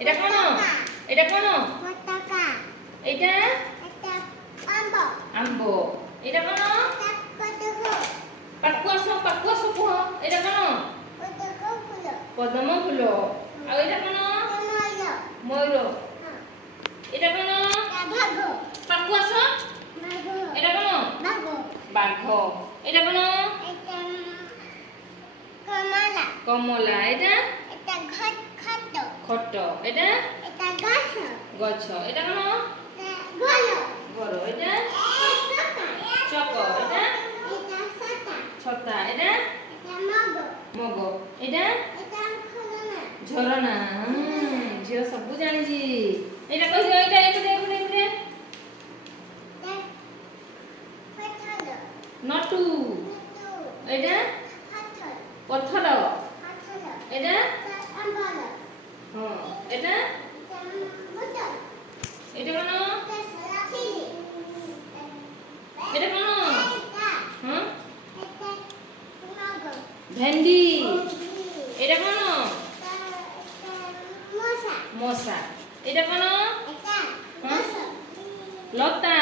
এটা কোন? এটা কোন? পতাকা। এটা এটা আম্ব। আম্ব। এটা কোন? পতাকা। পাকুয়াশো কুহ। এটা কোন? পতাকা ফুল। পদ্ম ফুল। আর এটা কোন? ময়ূর। ময়ূর। এটা কোন? বাঘ। পাকুয়াশো। বাঘ। এটা কোন? বাঘ। বাঘ। এটা কোন? এটা কমলা। কমলা। এটা এটা খট। খট। এটা এটা গাছ। গছ। এটা কোন? গল। গড়। এটা চক। এটা এটা ছাতা। ছতা। এটা এটা মগ। মগ। এটা এটা খলনা। ঝরনা। ঝিও সবু জানিছি। এটা কইছো এটা এপটে। এটা পথর। নটু। এটা পথর। পথর। পথর। এটা আম্বল। হ্যাঁ। এটা বোতল। এটা কোন? চিনি। এটা কোন? হ্যাঁ এটা মগ। ভেন্ডি। এটা কোন? মশা। মশা। এটা কোন? এটা হ্যাঁ লতা।